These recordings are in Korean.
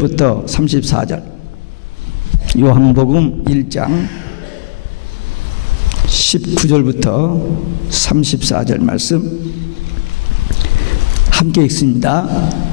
부터 34절, 요한복음 1장 19절부터 34절 말씀 함께 읽습니다.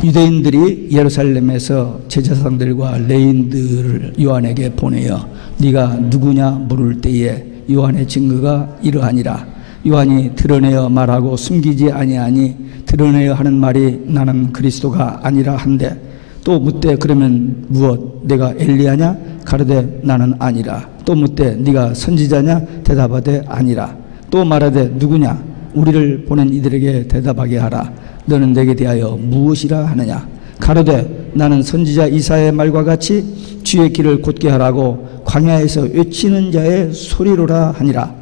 유대인들이 예루살렘에서 제사장들과 레인들을 요한에게 보내어 네가 누구냐 물을 때에 요한의 증거가 이러하니라. 요한이 드러내어 말하고 숨기지 아니하니 드러내어 하는 말이 나는 그리스도가 아니라 한데, 또 묻되 그러면 무엇? 내가 엘리야냐? 가로되 나는 아니라. 또 묻되 네가 선지자냐? 대답하되 아니라. 또 말하되 누구냐? 우리를 보낸 이들에게 대답하게 하라. 너는 내게 대하여 무엇이라 하느냐? 가로되 나는 선지자 이사야의 말과 같이 주의 길을 곧게 하라고 광야에서 외치는 자의 소리로라 하니라.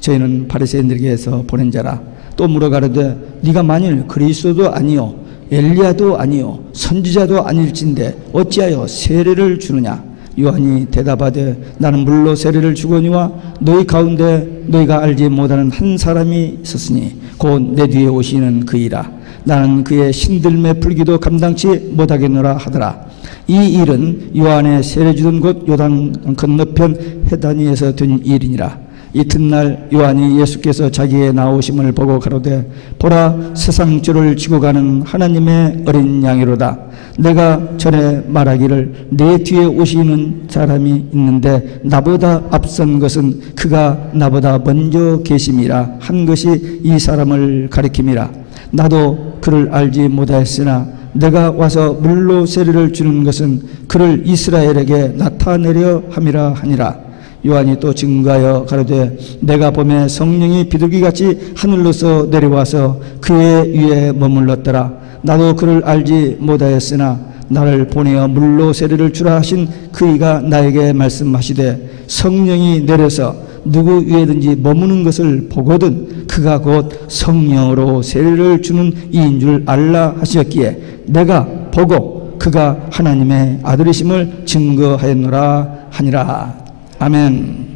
저희는 바리새인들에게서 보낸 자라. 또 물어 가로되 네가 만일 그리스도도 아니요 엘리야도 아니요 선지자도 아닐진데 어찌하여 세례를 주느냐? 요한이 대답하되 나는 물로 세례를 주거니와 너희 가운데 너희가 알지 못하는 한 사람이 있었으니 곧 내 뒤에 오시는 그이라. 나는 그의 신들매 풀기도 감당치 못하겠노라 하더라. 이 일은 요한의 세례 주던 곳 요단 건너편 헤다니에서 된 일이니라. 이튿날 요한이 예수께서 자기의 나오심을 보고 가로되 보라, 세상 죄를 지고 가는 하나님의 어린 양이로다. 내가 전에 말하기를 내 뒤에 오시는 사람이 있는데 나보다 앞선 것은 그가 나보다 먼저 계심이라 한 것이 이 사람을 가리킴이라. 나도 그를 알지 못하였으나 내가 와서 물로 세례를 주는 것은 그를 이스라엘에게 나타내려 함이라 하니라. 요한이 또 증거하여 가로되 내가 보매 성령이 비둘기같이 하늘로서 내려와서 그의 위에 머물렀더라. 나도 그를 알지 못하였으나 나를 보내어 물로 세례를 주라 하신 그이가 나에게 말씀하시되 성령이 내려서 누구 위에든지 머무는 것을 보거든 그가 곧 성령으로 세례를 주는 이인 줄 알라 하셨기에 내가 보고 그가 하나님의 아들이심을 증거하였노라 하니라. 아멘.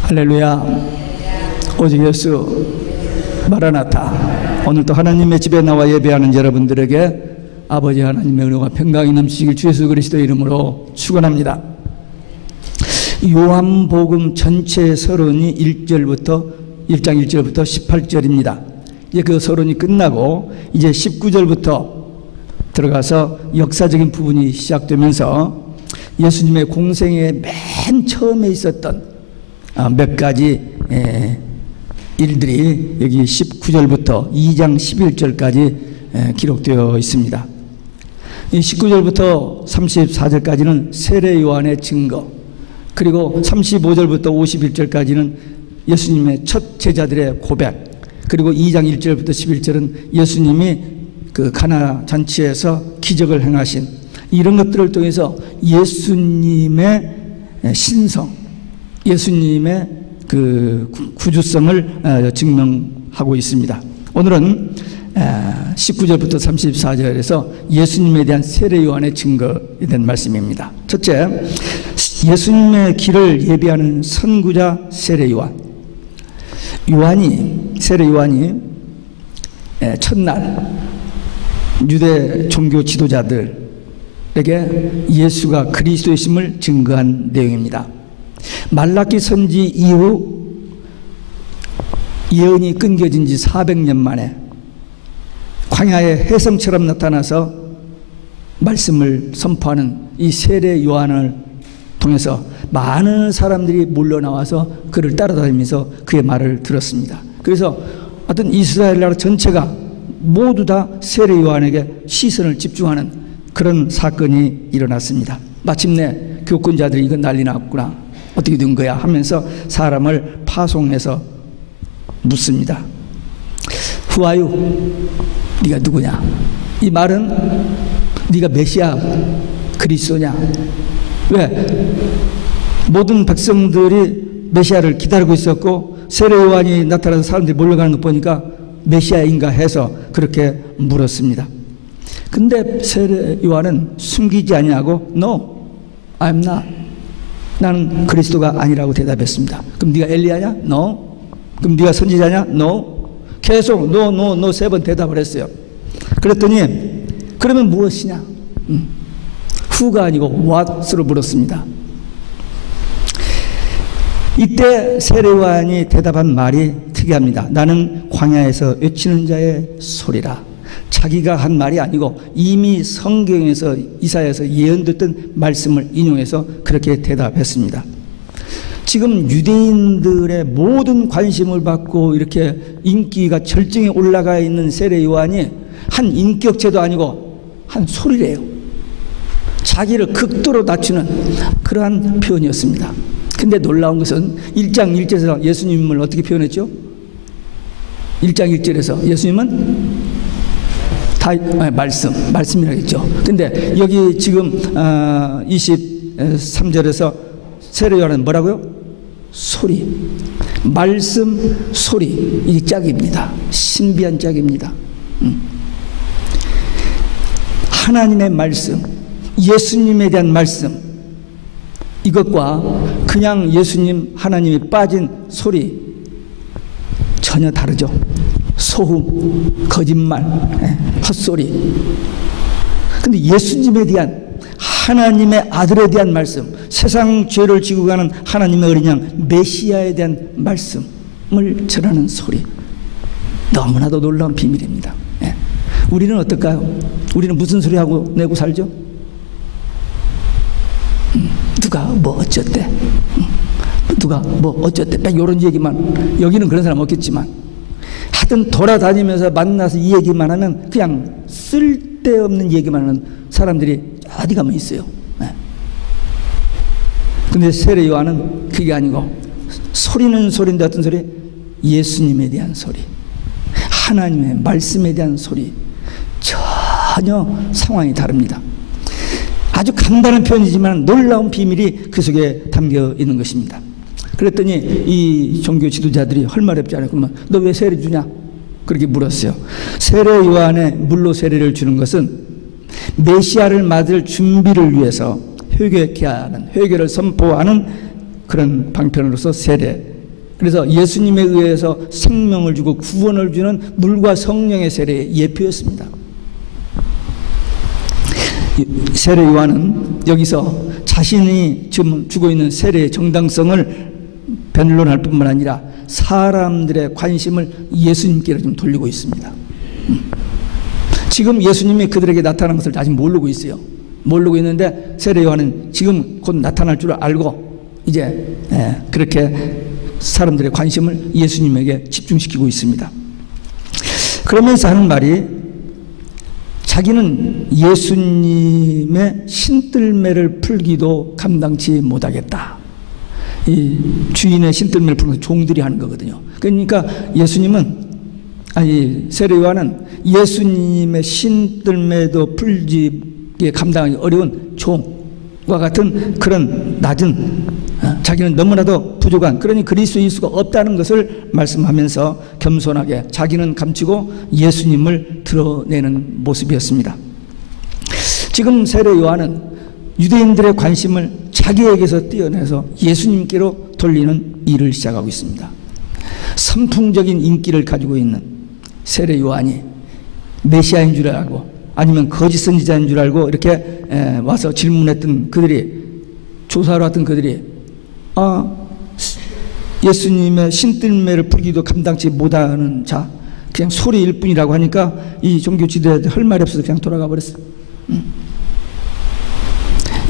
할렐루야. 오직 예수 마라나타. 오늘도 하나님의 집에 나와 예배하는 여러분들에게 아버지 하나님의 은혜와 평강이 넘치길 주 예수 그리스도의 이름으로 축원합니다. 요한복음 전체 서론이 1장 1절부터 18절입니다. 이제 그 서론이 끝나고 이제 19절부터 들어가서 역사적인 부분이 시작되면서 예수님의 공생의 맨 처음에 있었던 몇 가지 일들이 여기 19절부터 2장 11절까지 기록되어 있습니다. 19절부터 34절까지는 세례 요한의 증거, 그리고 35절부터 51절까지는 예수님의 첫 제자들의 고백, 그리고 2장 1절부터 11절은 예수님이 그 가나 잔치에서 기적을 행하신 이런 것들을 통해서 예수님의 신성, 예수님의 그 구주성을 증명하고 있습니다. 오늘은 19절부터 34절에서 예수님에 대한 세례 요한의 증거에 대한 말씀입니다. 첫째, 예수님의 길을 예비하는 선구자 세례 요한. 세례 요한이 첫날 유대 종교 지도자들 에게 예수가 그리스도이심을 증거한 내용입니다. 말라기 선지 이후 예언이 끊겨진 지 400년 만에 광야의 혜성처럼 나타나서 말씀을 선포하는 이 세례 요한을 통해서 많은 사람들이 몰려나와서 그를 따라다니면서 그의 말을 들었습니다. 그래서 어떤 이스라엘 나라 전체가 모두 다 세례 요한에게 시선을 집중하는 그런 사건이 일어났습니다. 마침내 교권자들이 이건 난리 났구나, 어떻게 된 거야 하면서 사람을 파송해서 묻습니다. Who are you? 네가 누구냐? 이 말은 네가 메시아 그리스도냐? 왜? 모든 백성들이 메시아를 기다리고 있었고 세례 요한이 나타나서 사람들이 몰려가는 거 보니까 메시아인가 해서 그렇게 물었습니다. 근데 세례 요한은 숨기지 아니하고 No, I'm not. 나는 그리스도가 아니라고 대답했습니다. 그럼 네가 엘리야냐? No. 그럼 네가 선지자냐? No. 계속 No 3번 대답을 했어요. 그랬더니 그러면 무엇이냐? who가 아니고 what으로 물었습니다. 이때 세례요한이 대답한 말이 특이합니다. 나는 광야에서 외치는 자의 소리라. 자기가 한 말이 아니고 이미 성경에서 이사야에서 예언됐던 말씀을 인용해서 그렇게 대답했습니다. 지금 유대인들의 모든 관심을 받고 이렇게 인기가 절정에 올라가 있는 세례요한이 한 인격체도 아니고 한 소리래요. 자기를 극도로 낮추는 그러한 표현이었습니다. 근데 놀라운 것은 1장 1절에서 예수님을 어떻게 표현했죠? 1장 1절에서 예수님은 다 말씀이라고 했죠. 근데 여기 지금 23절에서 세례요한은 뭐라고요? 소리, 말씀, 소리. 이게 짝입니다. 신비한 짝입니다. 하나님의 말씀, 예수님에 대한 말씀, 이것과 그냥 예수님, 하나님이 빠진 소리 전혀 다르죠. 소음, 거짓말, 헛소리. 근데 예수님에 대한, 하나님의 아들에 대한 말씀, 세상 죄를 지고 가는 하나님의 어린 양 메시아에 대한 말씀을 전하는 소리, 너무나도 놀라운 비밀입니다. 우리는 어떨까요? 우리는 무슨 소리 하고 내고 살죠? 누가 뭐 어쨌대, 누가 뭐 어쨌대, 딱 이런 얘기만. 여기는 그런 사람 없겠지만 하여튼 돌아다니면서 만나서 이 얘기만 하면 그냥 쓸데없는 얘기만 하는 사람들이 어디 가면 있어요. 근데 세례요한은 그게 아니고 소리는 소리인데 어떤 소리? 예수님에 대한 소리, 하나님의 말씀에 대한 소리. 전혀 상황이 다릅니다. 아주 간단한 표현이지만 놀라운 비밀이 그 속에 담겨 있는 것입니다. 그랬더니 이 종교 지도자들이 할 말이 없지 않았구만. 너 왜 세례 주냐? 그렇게 물었어요. 세례 요한에 물로 세례를 주는 것은 메시아를 맞을 준비를 위해서 회개케 하는, 회개를 선포하는 그런 방편으로서 세례. 그래서 예수님에 의해서 생명을 주고 구원을 주는 물과 성령의 세례의 예표였습니다. 세례 요한은 여기서 자신이 지금 주고 있는 세례의 정당성을 변론할 뿐만 아니라 사람들의 관심을 예수님께로 좀 돌리고 있습니다. 지금 예수님이 그들에게 나타난 것을 아직 모르고 있어요. 모르고 있는데 세례 요한은 지금 곧 나타날 줄 알고 이제 그렇게 사람들의 관심을 예수님에게 집중시키고 있습니다. 그러면서 하는 말이 자기는 예수님의 신들매를 풀기도 감당치 못하겠다. 이 주인의 신들매를 푸는 건 종들이 하는 거거든요. 그러니까 예수님은, 아니 세례 요한은 예수님의 신들매도 풀기에 감당하기 어려운 종과 같은 그런 낮은, 자기는 너무나도 부족한, 그러니 그리스도일 수가 없다는 것을 말씀하면서 겸손하게 자기는 감추고 예수님을 드러내는 모습이었습니다. 지금 세례 요한은 유대인들의 관심을 자기에게서 떼어내서 예수님께로 돌리는 일을 시작하고 있습니다. 선풍적인 인기를 가지고 있는 세례 요한이 메시아인 줄 알고 아니면 거짓 선지자인 줄 알고 이렇게 와서 질문했던 그들이, 조사하러 왔던 그들이 예수님의 신들매를 풀기도 감당치 못하는 자, 그냥 소리일 뿐이라고 하니까 이 종교 지도자들 할 말이 없어서 그냥 돌아가 버렸어.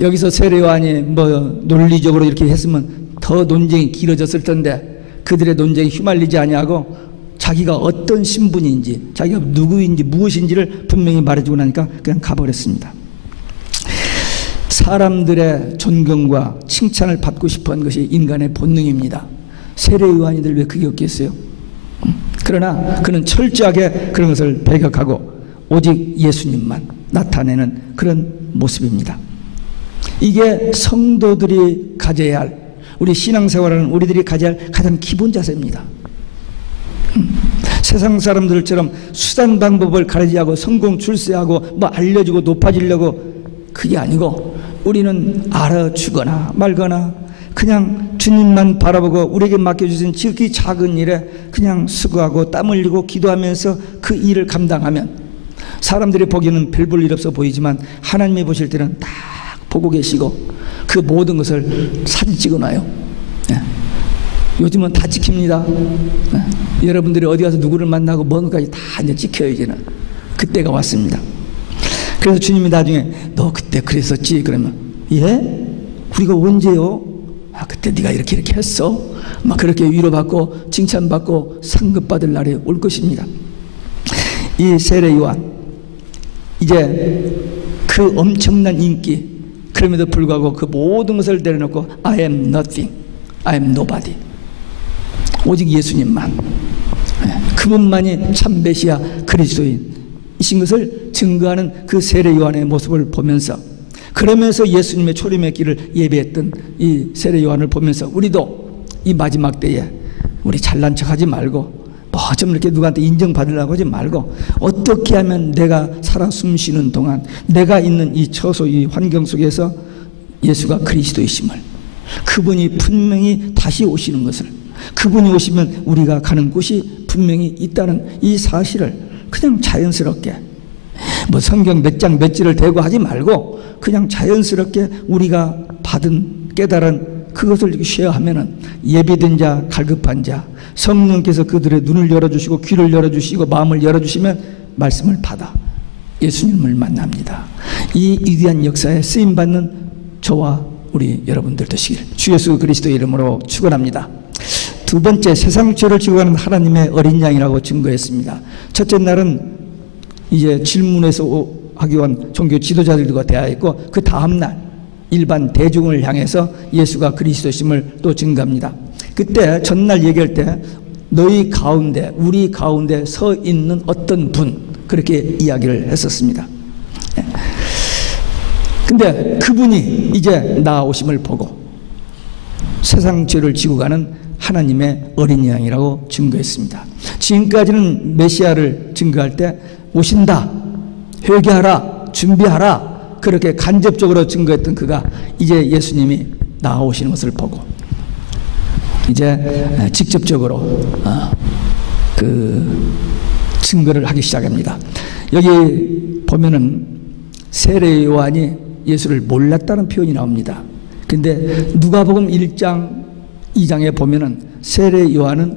여기서 세례 요한이 뭐 논리적으로 이렇게 했으면 더 논쟁이 길어졌을 텐데 그들의 논쟁이 휘말리지 아니하고 자기가 어떤 신분인지, 자기가 누구인지 무엇인지를 분명히 말해주고 나니까 그냥 가버렸습니다. 사람들의 존경과 칭찬을 받고 싶어하는 것이 인간의 본능입니다. 세례 요한이들 왜 그게 없겠어요? 그러나 그는 철저하게 그런 것을 배격하고 오직 예수님만 나타내는 그런 모습입니다. 이게 성도들이 가져야 할, 우리 신앙생활하는 우리들이 가져야 할 가장 기본 자세입니다. 세상 사람들처럼 수단 방법을 가르치고 성공 출세하고 뭐 알려주고 높아지려고, 그게 아니고 우리는 알아주거나 말거나 그냥 주님만 바라보고 우리에게 맡겨주신 지극히 작은 일에 그냥 수고하고 땀 흘리고 기도하면서 그 일을 감당하면 사람들이 보기에는 별 볼 일 없어 보이지만 하나님이 보실 때는 딱 보고 계시고 그 모든 것을 사진 찍어놔요. 예. 요즘은 다 찍힙니다. 예. 여러분들이 어디 가서 누구를 만나고 뭔가까지 다 이제 찍혀요. 이제는 그때가 왔습니다. 그래서 주님이 나중에 너 그때 그랬었지? 그러면 예? 우리가 언제요? 아, 그때 네가 이렇게 했어. 막 그렇게 위로받고 칭찬받고 상급받을 날이 올 것입니다. 이 세례 요한, 이제 그 엄청난 인기, 그럼에도 불구하고 그 모든 것을 내려놓고 I am nothing, I am nobody, 오직 예수님만, 그분만이 참 메시아 그리스도인이신 것을 증거하는 그 세례 요한의 모습을 보면서, 그러면서 예수님의 초림의 길을 예배했던 이 세례 요한을 보면서 우리도 이 마지막 때에 우리 잘난 척하지 말고 뭐 좀 이렇게 누구한테 인정받으려고 하지 말고 어떻게 하면 내가 살아 숨쉬는 동안 내가 있는 이 처소 이 환경 속에서 예수가 그리스도이심을, 그분이 분명히 다시 오시는 것을, 그분이 오시면 우리가 가는 곳이 분명히 있다는 이 사실을 그냥 자연스럽게 뭐 성경 몇 장 몇 절을 대고 하지 말고 그냥 자연스럽게 우리가 받은 깨달은 그것을 쉐어하면은 예비된 자, 갈급한 자, 성령께서 그들의 눈을 열어주시고 귀를 열어주시고 마음을 열어주시면 말씀을 받아 예수님을 만납니다. 이 위대한 역사에 쓰임받는 저와 우리 여러분들 되시길 주 예수 그리스도의 이름으로 축원합니다. 두 번째, 세상 죄를 지고 가는 하나님의 어린 양이라고 증거했습니다. 첫째 날은 이제 질문에서 하기 위한 종교 지도자들과 대화했고, 그 다음날 일반 대중을 향해서 예수가 그리스도심을 또 증거합니다. 그때 전날 얘기할 때 너희 가운데, 우리 가운데 서 있는 어떤 분, 그렇게 이야기를 했었습니다. 근데 그분이 이제 나오심을 보고 세상 죄를 지고 가는 하나님의 어린 양이라고 증거했습니다. 지금까지는 메시아를 증거할 때 오신다, 회개하라, 준비하라, 그렇게 간접적으로 증거했던 그가 이제 예수님이 나오시는 것을 보고 이제 직접적으로 그 증거를 하기 시작합니다. 여기 보면은 세례 요한이 예수를 몰랐다는 표현이 나옵니다. 근데 누가복음 1장 2장에 보면은 세례 요한은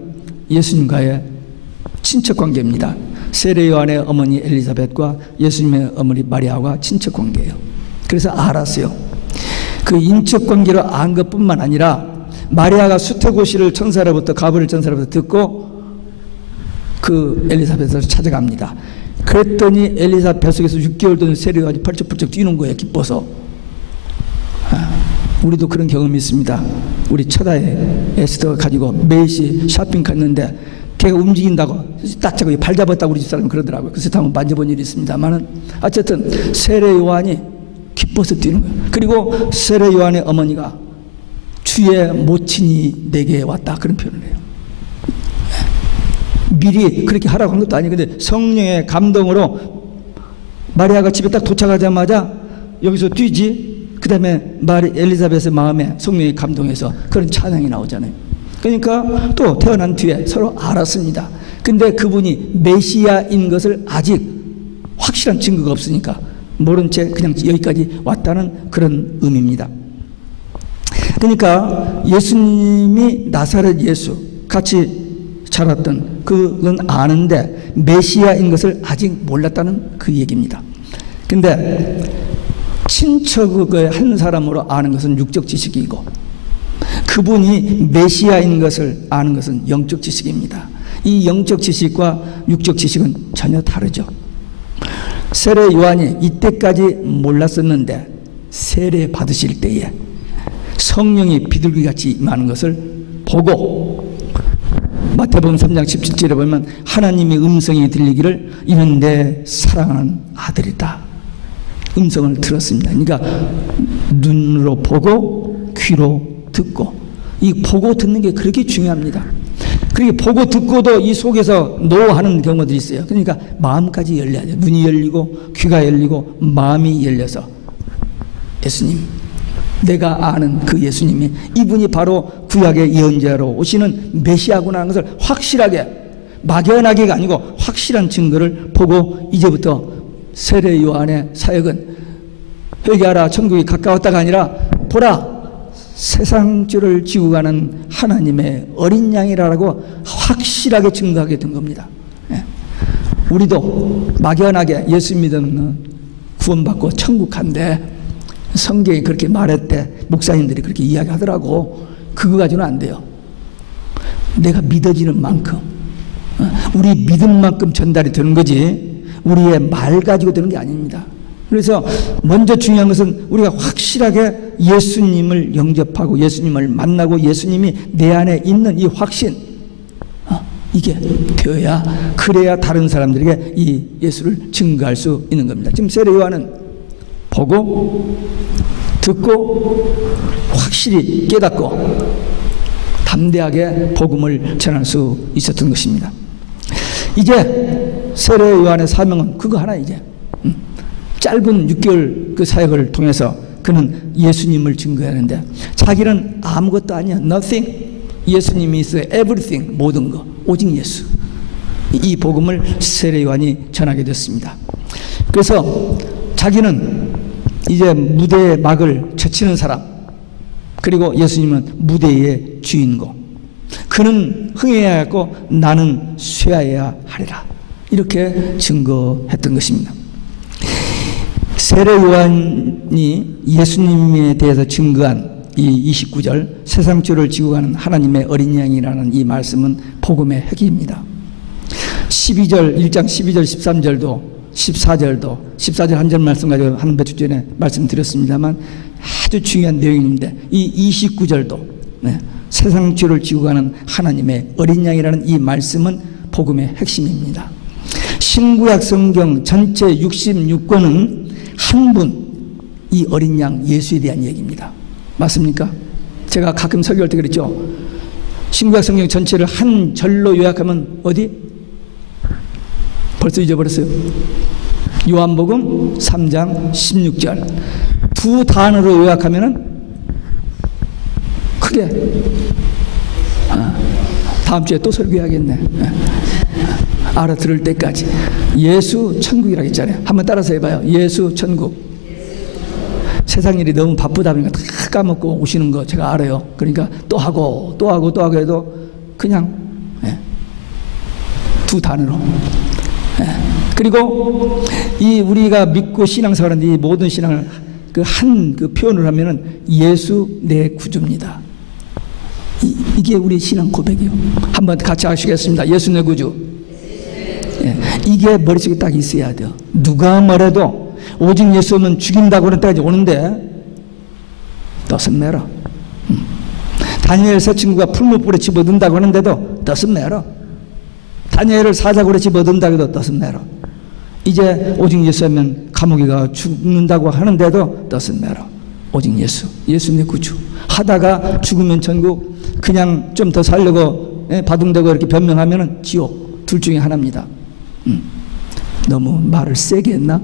예수님과의 친척 관계입니다. 세례 요한의 어머니 엘리사벳과 예수님의 어머니 마리아와 친척 관계예요. 그래서 알았어요. 그 인척 관계로 안 것뿐만 아니라 마리아가 수태고시를 천사로부터, 가브리엘 천사로부터 듣고 그 엘리사벳을 찾아갑니다. 그랬더니 엘리사벳 뱃속에서 6개월 된 세례 요한이 펄쩍펄쩍 뛰는 거예요. 기뻐서. 우리도 그런 경험이 있습니다. 우리 첫아이 에스더가 가지고 매일씩 쇼핑 갔는데 걔가 움직인다고 딱 잡고 발 잡았다고 우리 집사람은 그러더라고요. 그래서 한번 만져본 일이 있습니다만은 어쨌든 세례 요한이 기뻐서 뛰는 거예요. 그리고 세례 요한의 어머니가 주의 모친이 내게 왔다, 그런 표현을 해요. 미리 그렇게 하라고 한 것도 아니고, 근데 성령의 감동으로 마리아가 집에 딱 도착하자마자 여기서 뛰지, 그 다음에 엘리사벳의 마음에 성령이 감동해서 그런 찬양이 나오잖아요. 그러니까 또 태어난 뒤에 서로 알았습니다. 근데 그분이 메시아인 것을 아직 확실한 증거가 없으니까 모른 채 그냥 여기까지 왔다는 그런 의미입니다. 그러니까 예수님이 나사렛 예수 같이 자랐던 그건 아는데 메시아인 것을 아직 몰랐다는 그 얘기입니다. 근데 친척의 한 사람으로 아는 것은 육적 지식이고 그분이 메시아인 것을 아는 것은 영적 지식입니다. 이 영적 지식과 육적 지식은 전혀 다르죠. 세례 요한이 이때까지 몰랐었는데 세례 받으실 때에 성령이 비둘기같이 임하는 것을 보고 마태복음 3장 17절에 보면 하나님의 음성이 들리기를 이는 내 사랑하는 아들이다, 음성을 들었습니다. 그러니까 눈으로 보고 귀로 듣고, 이 보고 듣는 게 그렇게 중요합니다. 그렇게 보고 듣고도 이 속에서 노하는 경우들이 있어요. 그러니까 마음까지 열려야 돼요. 눈이 열리고 귀가 열리고 마음이 열려서 예수님, 내가 아는 그 예수님이 이분이 바로 구약의 예언자로 오시는 메시아구나 하는 것을 확실하게, 막연하게가 아니고 확실한 증거를 보고 이제부터 세례 요한의 사역은 회개하라 천국이 가까웠다가 아니라 보라 세상죄를 지고 가는 하나님의 어린 양이라고 확실하게 증거하게 된 겁니다. 우리도 막연하게 예수 믿으면 구원받고 천국 간대. 성경이 그렇게 말했대. 목사님들이 그렇게 이야기하더라고. 그거 가지고는 안 돼요. 내가 믿어지는 만큼, 우리 믿음 만큼 전달이 되는 거지 우리의 말 가지고 되는 게 아닙니다. 그래서 먼저 중요한 것은 우리가 확실하게 예수님을 영접하고 예수님을 만나고 예수님이 내 안에 있는 이 확신, 이게 되어야, 그래야 다른 사람들에게 이 예수를 증거할 수 있는 겁니다. 지금 세례 요한은 보고 듣고 확실히 깨닫고 담대하게 복음을 전할 수 있었던 것입니다. 이제 세례 요한의 사명은 그거 하나. 이제 짧은 6개월 그 사역을 통해서 그는 예수님을 증거하는데 자기는 아무것도 아니야. nothing. 예수님이 있어요. everything. 모든 거. 오직 예수. 이 복음을 세례 요한이 전하게 됐습니다. 그래서 자기는 이제 무대의 막을 젖히는 사람, 그리고 예수님은 무대의 주인공. 그는 흥해야 했고 나는 쇠하여야 하리라. 이렇게 증거했던 것입니다. 세례 요한이 예수님에 대해서 증거한 이 29절 세상죄를 지고 가는 하나님의 어린 양이라는 이 말씀은 복음의 핵입니다. 12절 1장 12절 13절도 14절도 14절 한 절 말씀 가지고 한 몇 주 전에 말씀드렸습니다만 아주 중요한 내용인데 이 29절도 세상 죄를 지고 가는 하나님의 어린 양이라는 이 말씀은 복음의 핵심입니다. 신구약 성경 전체 66권은 한 분, 이 어린 양 예수에 대한 얘기입니다. 맞습니까? 제가 가끔 설교할 때 그랬죠. 신구약 성경 전체를 한 절로 요약하면 어디? 벌써 잊어버렸어요. 요한복음 3장 16절. 두 단어로 요약하면은 크게 다음 주에 또 설교해야겠네. 알아들을 때까지. 예수 천국이라고 했잖아요. 한번 따라서 해봐요. 예수 천국. 세상 일이 너무 바쁘다 보니까 다 까먹고 오시는 거 제가 알아요. 그러니까 또 하고 또 하고 또 하고 해도 그냥 두 단어로. 그리고 이 우리가 믿고 신앙생활하는 이 모든 신앙을 그 한 그 표현을 하면은 예수 내 구주입니다. 이게 우리 신앙 고백이요. 한번 같이 하시겠습니다. 예수 내 구주. 이게 머릿속에 딱 있어야 돼요. 누가 뭐래도 오직 예수 오면 죽인다고 그럴 때까지 오는데 doesn't matter. 다니엘 세 친구가 풀무불에 집어든다고 하는데도 doesn't matter. 다니엘을 사자굴에 집어든다고 해도 doesn't matter. 이제 오직 예수 하면 감옥에 가 죽는다고 하는데도 doesn't matter. 오직 예수. 예수 내 구주. 하다가 죽으면 천국, 그냥 좀 더 살려고 바둥대고 이렇게 변명하면 지옥. 둘 중에 하나입니다. 너무 말을 세게 했나?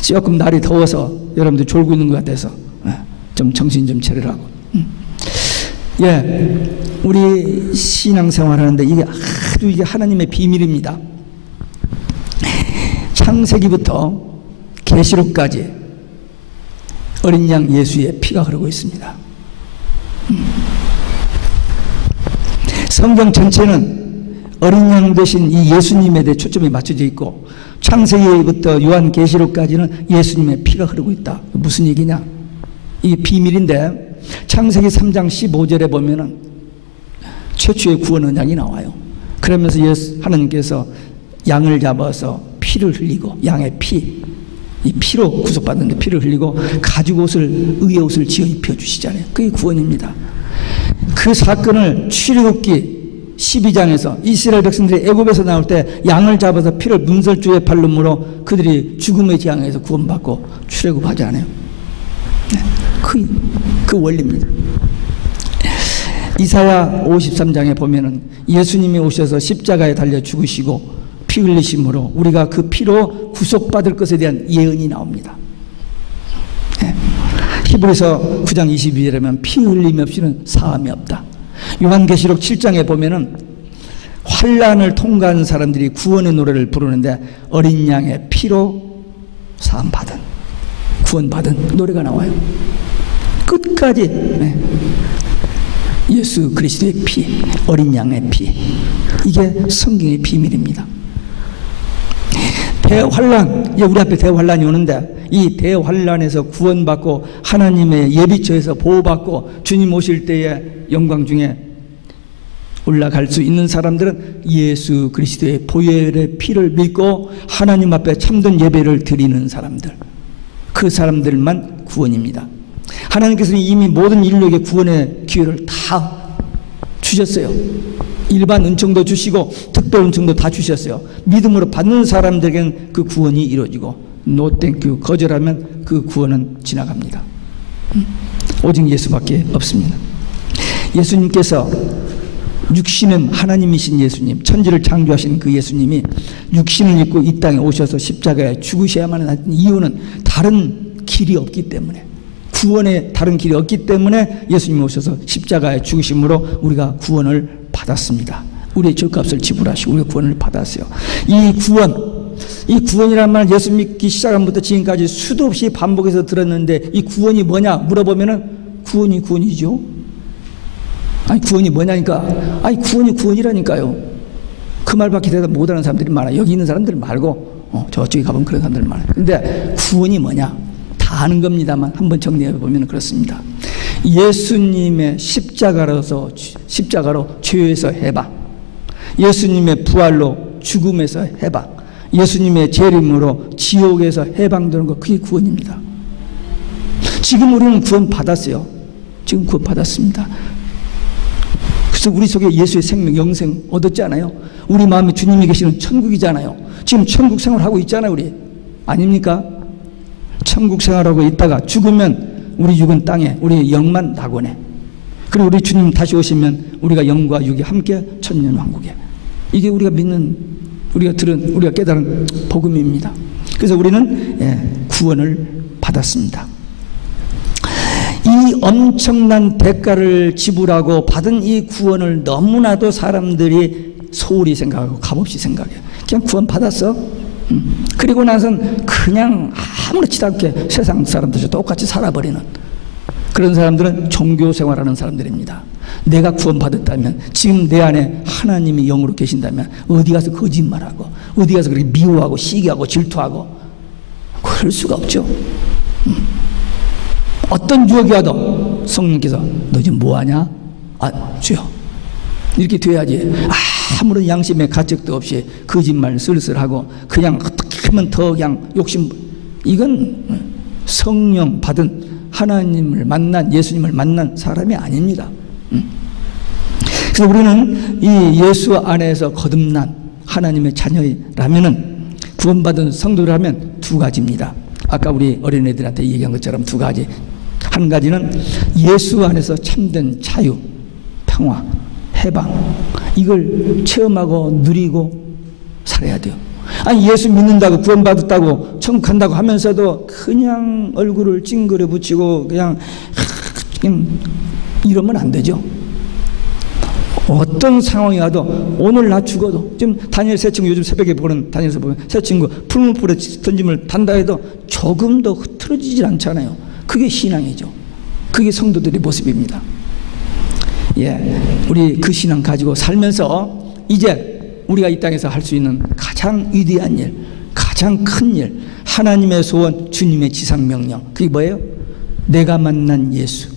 조금 날이 더워서 여러분들 졸고 있는 것 같아서 좀 정신 좀 차리라고. 우리 신앙생활 하는데 이게 아주 이게 하나님의 비밀입니다. 창세기부터 계시록까지 어린 양 예수의 피가 흐르고 있습니다. 성경 전체는 어린 양 대신 이 예수님에 대해 초점이 맞춰져 있고 창세기부터 요한계시록까지는 예수님의 피가 흐르고 있다. 무슨 얘기냐? 이게 비밀인데 창세기 3장 15절에 보면은 최초의 구원 언약이 나와요. 그러면서 하나님께서 양을 잡아서 피를 흘리고 양의 피, 이 피로 구속받는데 피를 흘리고 가죽 옷을, 의의 옷을 지어 입혀주시잖아요. 그게 구원입니다. 그 사건을 출애굽기 12장에서 이스라엘 백성들이 애굽에서 나올 때 양을 잡아서 피를 문설주의 발로 물어 그들이 죽음의 재앙에서 구원받고 출애굽하지 않아요. 그 원리입니다. 이사야 53장에 보면은 예수님이 오셔서 십자가에 달려 죽으시고 피 흘리심으로 우리가 그 피로 구속받을 것에 대한 예언이 나옵니다. 히브리서 9장 22절에 보면 피 흘림이 없이는 사함이 없다. 요한계시록 7장에 보면은 환난을 통과한 사람들이 구원의 노래를 부르는데 어린 양의 피로 사함받은, 구원받은 노래가 나와요. 끝까지 예수 그리스도의 피, 어린 양의 피, 이게 성경의 비밀입니다. 대환란, 우리 앞에 대환란이 오는데 이 대환란에서 구원받고 하나님의 예비처에서 보호받고 주님 오실 때의 영광 중에 올라갈 수 있는 사람들은 예수 그리스도의 보혈의 피를 믿고 하나님 앞에 참된 예배를 드리는 사람들, 그 사람들만 구원입니다. 하나님께서는 이미 모든 인류에게 구원의 기회를 다 주셨어요. 일반 은총도 주시고 특별 은총도 다 주셨어요. 믿음으로 받는 사람들에게는 그 구원이 이루어지고 노 땡큐 거절하면 그 구원은 지나갑니다. 오직 예수밖에 없습니다. 예수님께서 육신은 하나님이신 예수님, 천지를 창조하신 그 예수님이 육신을 입고 이 땅에 오셔서 십자가에 죽으셔야만 하는 이유는 다른 길이 없기 때문에, 구원의 다른 길이 없기 때문에 예수님이 오셔서 십자가에 죽으심으로 우리가 구원을 받았습니다. 우리의 죄값을 지불하시고 우리가 구원을 받았어요. 이 구원이란 말 예수 믿기 시작한부터 지금까지 수도 없이 반복해서 들었는데 이 구원이 뭐냐 물어보면은 구원이죠. 아니 구원이 뭐냐니까. 아니 구원이 구원이라니까요. 그 말밖에 대답 못하는 사람들이 많아요. 여기 있는 사람들 말고 저쪽에 가보면 그런 사람들 많아요. 근데 구원이 뭐냐 다 아는 겁니다만 한번 정리해 보면 그렇습니다. 예수님의 십자가로 죄에서 해방, 예수님의 부활로 죽음에서 해방, 예수님의 재림으로 지옥에서 해방되는 것, 그게 구원입니다. 지금 우리는 구원 받았어요. 지금 구원 받았습니다. 그래서 우리 속에 예수의 생명, 영생 얻었지 않아요? 우리 마음에 주님이 계시는 천국이잖아요. 지금 천국 생활하고 있잖아요, 우리. 아닙니까? 천국 생활하고 있다가 죽으면 우리 육은 땅에, 우리 영만 낙원에. 그리고 우리 주님 다시 오시면 우리가 영과 육이 함께 천년왕국에. 이게 우리가 믿는, 우리가 들은, 우리가 깨달은 복음입니다. 그래서 우리는 구원을 받았습니다. 이 엄청난 대가를 지불하고 받은 이 구원을 너무나도 사람들이 소홀히 생각하고 값없이 생각해요. 그냥 구원 받았어. 그리고 나선 그냥 아무렇지도 않게 세상 사람들과 똑같이 살아버리는 그런 사람들은 종교 생활하는 사람들입니다. 내가 구원 받았다면, 지금 내 안에 하나님이 영으로 계신다면 어디 가서 거짓말하고 어디 가서 그렇게 미워하고 시기하고 질투하고 그럴 수가 없죠. 어떤 유혹이 와도 성령께서 너 지금 뭐하냐? 주여, 이렇게 돼야지. 아무런 양심의 가책도 없이 거짓말 쓸쓸하고 그냥 어떻게 하면 더 그냥 욕심. 이건 성령 받은 하나님을 만난, 예수님을 만난 사람이 아닙니다. 그래서 우리는 이 예수 안에서 거듭난 하나님의 자녀라면은, 구원받은 성도라면 두 가지입니다. 아까 우리 어린애들한테 얘기한 것처럼 두 가지. 한 가지는 예수 안에서 참된 자유, 평화, 해방, 이걸 체험하고 누리고 살아야 돼요. 아니 예수 믿는다고 구원받았다고 천국 간다고 하면서도 그냥 얼굴을 찡그려 붙이고 그냥 이러면 안 되죠. 어떤 상황이 와도, 오늘 나 죽어도, 지금 다니엘 새 친구 요즘 새벽에 보는 다니엘서 보면 새 친구 풀무불에 던짐을 단다 해도 조금도 흐트러지질 않잖아요. 그게 신앙이죠. 그게 성도들의 모습입니다. 우리 그 신앙 가지고 살면서 이제 우리가 이 땅에서 할 수 있는 가장 위대한 일, 가장 큰 일, 하나님의 소원, 주님의 지상명령, 그게 뭐예요? 내가 만난 예수,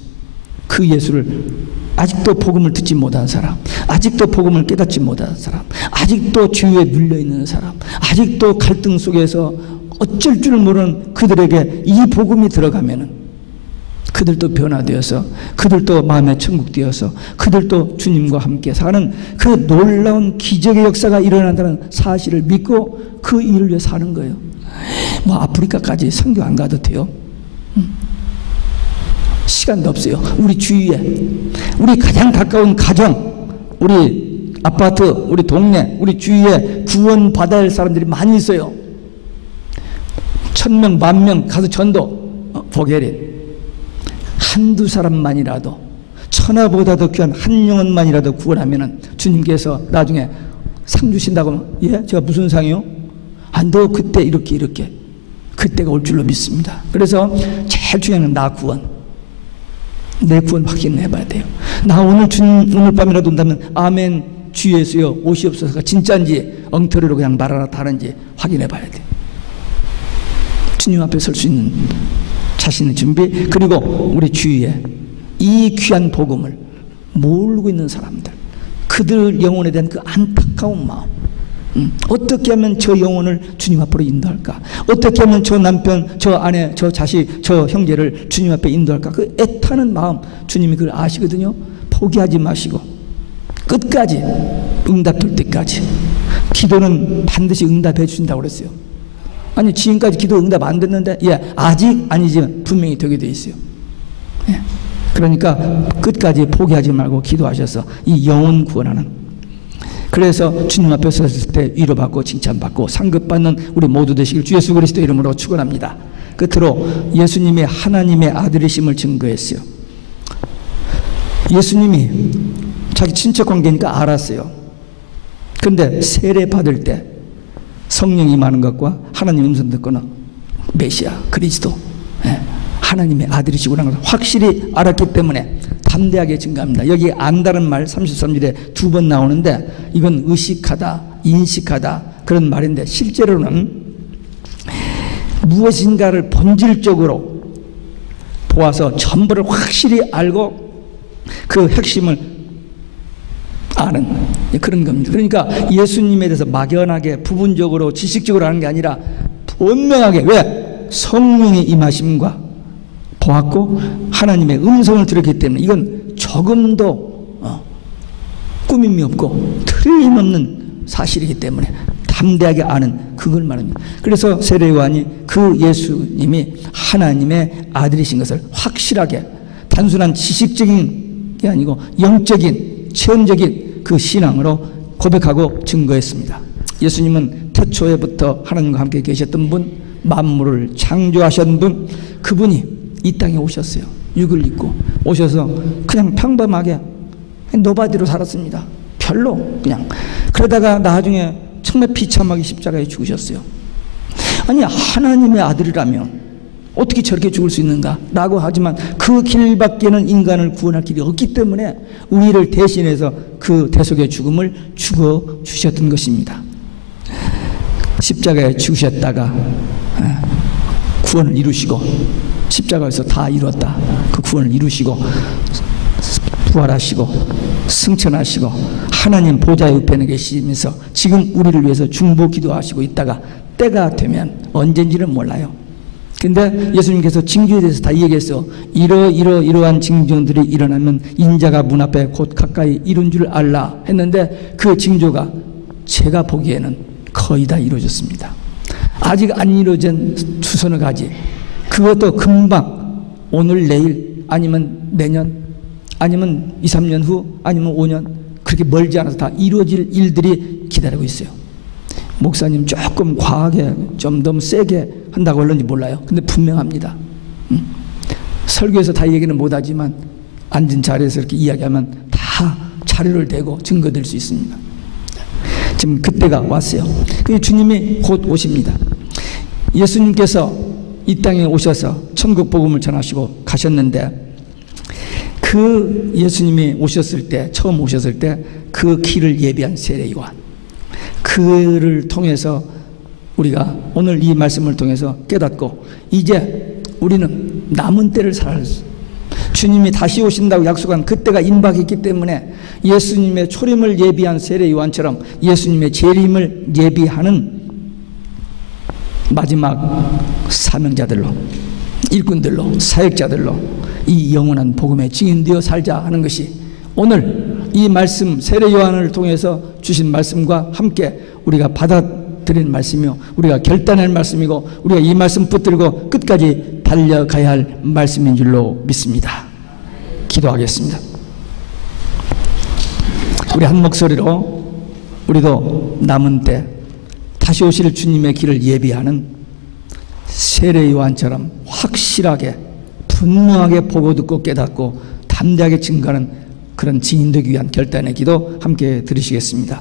그 예수를 아직도 복음을 듣지 못한 사람, 아직도 복음을 깨닫지 못한 사람, 아직도 죄에 눌려있는 사람, 아직도 갈등 속에서 어쩔 줄 모르는 그들에게 이 복음이 들어가면은 그들도 변화되어서, 그들도 마음의 천국 되어서, 그들도 주님과 함께 사는 그 놀라운 기적의 역사가 일어난다는 사실을 믿고 그 일을 위해 사는 거예요. 뭐 아프리카까지 선교 안 가도 돼요. 시간도 없어요. 우리 주위에, 우리 가장 가까운 가정, 우리 아파트, 우리 동네, 우리 주위에 구원받아야 할 사람들이 많이 있어요. 1000명, 10,000명 가서 전도, 보게리. 한두 사람만이라도, 천하보다 더 귀한 한 영혼만이라도 구원하면은 주님께서 나중에 상 주신다고. 예? 제가 무슨 상이요? 아, 너 그때 이렇게 그때가 올 줄로 믿습니다. 그래서 제일 중요한 건 나 구원. 내 구원 확인해 봐야 돼요. 나 오늘 밤이라도 온다면 아멘 주 예수여 오시옵소서가 진짜인지 엉터리로 그냥 말하나 다른지 확인해 봐야 돼요. 주님 앞에 설 수 있는 자신의 준비, 그리고 우리 주위에 이 귀한 복음을 모르고 있는 사람들, 그들 영혼에 대한 그 안타까운 마음, 어떻게 하면 저 영혼을 주님 앞으로 인도할까? 어떻게 하면 저 남편, 저 아내, 저 자식, 저 형제를 주님 앞에 인도할까? 그 애타는 마음, 주님이 그걸 아시거든요. 포기하지 마시고 끝까지 응답될 때까지. 기도는 반드시 응답해 주신다고 그랬어요. 아니, 지금까지 기도 응답 안 됐는데, 예, 아직 아니지만 분명히 되게 돼 있어요. 예. 그러니까 끝까지 포기하지 말고 기도하셔서 이 영혼 구원하는, 그래서 주님 앞에 섰을 때 위로받고 칭찬받고 상급받는 우리 모두 되시길 주 예수 그리스도 이름으로 축원합니다. 끝으로 예수님이 하나님의 아들이심을 증거했어요. 예수님이 자기 친척 관계니까 알았어요. 그런데 세례 받을 때 성령이 임하는 것과 하나님 음성 듣고는 메시아 그리스도, 하나님의 아들이시구나 확실히 알았기 때문에 담대하게 증거합니다. 여기 안다는 말 33절에 2번 나오는데, 이건 의식하다, 인식하다 그런 말인데, 실제로는 무엇인가를 본질적으로 보아서 전부를 확실히 알고 그 핵심을 아는 그런 겁니다. 그러니까 예수님에 대해서 막연하게 부분적으로 지식적으로 아는 게 아니라 분명하게, 왜? 성령의 임하심과 보았고 하나님의 음성을 들었기 때문에 이건 조금도 꾸밈이 없고 틀림없는 사실이기 때문에 담대하게 아는, 그걸 말합니다. 그래서 세례요한이 그 예수님이 하나님의 아들이신 것을 확실하게, 단순한 지식적인 게 아니고 영적인 체험적인 그 신앙으로 고백하고 증거했습니다. 예수님은 태초에부터 하나님과 함께 계셨던 분, 만물을 창조하신 분, 그분이 이 땅에 오셨어요. 육을 입고 오셔서 그냥 평범하게 노바디로 살았습니다. 별로 그냥. 그러다가 나중에 정말 비참하게 십자가에 죽으셨어요. 아니, 하나님의 아들이라면 어떻게 저렇게 죽을 수 있는가 라고 하지만 그 길밖에는 인간을 구원할 길이 없기 때문에 우리를 대신해서 그 대속의 죽음을 죽어주셨던 것입니다. 십자가에 죽으셨다가 구원을 이루시고, 십자가에서 다 이루었다, 그 구원을 이루시고 부활하시고 승천하시고 하나님 보좌의 우편에 계시면서 지금 우리를 위해서 중보 기도하시고 있다가 때가 되면 언젠지는 몰라요. 근데 예수님께서 징조에 대해서 다 얘기했어. 이러한 징조들이 일어나면 인자가 문 앞에 곧 가까이 이룬 줄 알라 했는데, 그 징조가 제가 보기에는 거의 다 이루어졌습니다. 아직 안 이루어진 두서너 가지, 그것도 금방, 오늘 내일 아니면 내년 아니면 2, 3년 후 아니면 5년, 그렇게 멀지 않아서 다 이루어질 일들이 기다리고 있어요. 목사님 조금 과하게 좀 너무 세게 한다고 그러는지 몰라요. 근데 분명합니다. 설교에서 다 얘기는 못하지만 앉은 자리에서 이렇게 이야기하면 다 자료를 대고 증거될 수 있습니다. 지금 그때가 왔어요. 주님이 곧 오십니다. 예수님께서 이 땅에 오셔서 천국 복음을 전하시고 가셨는데, 그 예수님이 오셨을 때, 처음 오셨을 때 그 길을 예비한 세례요한, 그를 통해서 우리가 오늘 이 말씀을 통해서 깨닫고 이제 우리는 남은 때를 살아야, 주님이 다시 오신다고 약속한 그때가 임박했기 때문에 예수님의 초림을 예비한 세례요한처럼 예수님의 재림을 예비하는 마지막 사명자들로, 일꾼들로, 사역자들로 이 영원한 복음에 증인되어 살자 하는 것이 오늘 이 말씀, 세례요한을 통해서 주신 말씀과 함께 우리가 받아들인 말씀이요, 우리가 결단할 말씀이고, 우리가 이 말씀 붙들고 끝까지 달려가야 할 말씀인 줄로 믿습니다. 기도하겠습니다. 우리 한 목소리로 우리도 남은 때 다시 오실 주님의 길을 예비하는 세례요한처럼 확실하게 분명하게 보고 듣고 깨닫고 담대하게 증거하는 그런 증인되기 위한 결단의 기도 함께 드리시겠습니다.